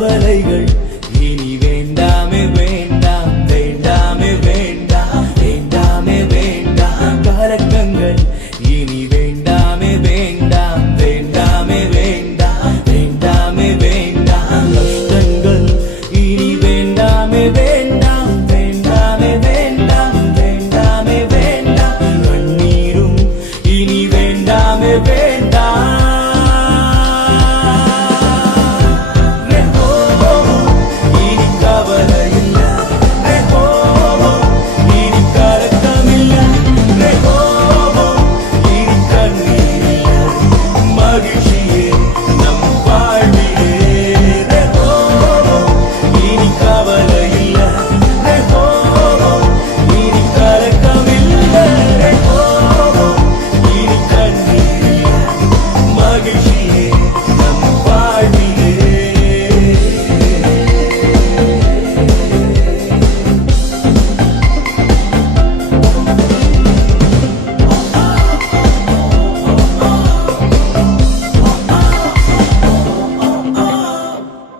கவலைகள் இனி வேண்டாமே வேண்டாம் வேண்டாமே வேண்டாம் வேண்டாமே வேண்டாம் கலக்கங்கள் இனி வேண்டாமே வேண்டாம் வேண்டாமே வேண்டாம் வேண்டாமே வேண்டாம் கஷ்டங்கள் இனி வேண்டாமே வேண்டாம் வேண்டாமே வேண்டாம் வேண்டாமே வேண்டாம் கண்ணீரும் இனி வேண்டாமே வேண்டாம்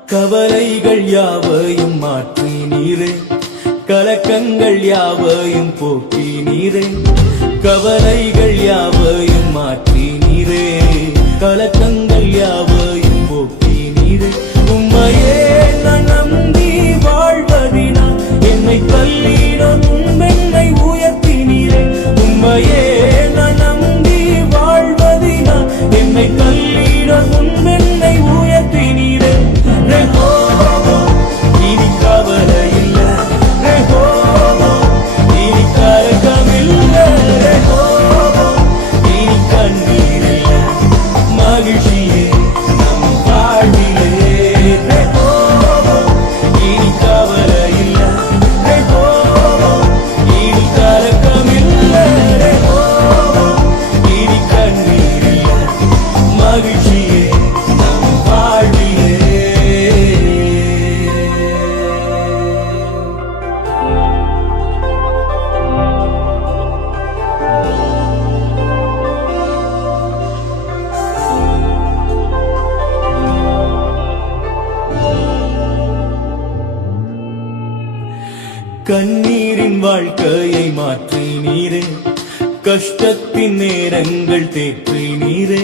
கவலைகள் யாவையும் மாற்றி நீரே கலக்கங்கள் யாவையும் போக்கி நீரே கவலைகள் யாவையும் மாற்றி நீரே கலக்கங்கள் யாவையும் போக்கி நீரே உம்மையே நான் நம்பி வாழ்வதினால் என்னை தள்ளினோர் முன்பென்னை உயர்த்தி நீரே உம்மையே நான் நம்பி வாழ்வதினால் என்னை தள்ளினோர் முன்பென்னை உயர்த்தி நீரே இனி கவலை இல்ல இனி கலக்கம் இல்ல இனி கண்ணீர் இல்ல மகிழ்ச்சியே நம் வாழ்விலே இனி கவலை இல்ல இனி கலக்கம் இல்ல இனி கண்ணீர் இல்ல மகிழ்ச்சியே நம் வாழ்விலே. கண்ணீரின் வாழ்க்கையை மாற்றி நீரே கஷ்டத்தின் நேரங்கள் தேற்றி நீரே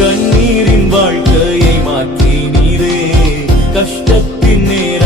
கண்ணீரின் வாழ்க்கையை மாற்றி நீரே கஷ்டத்தின் நேரம்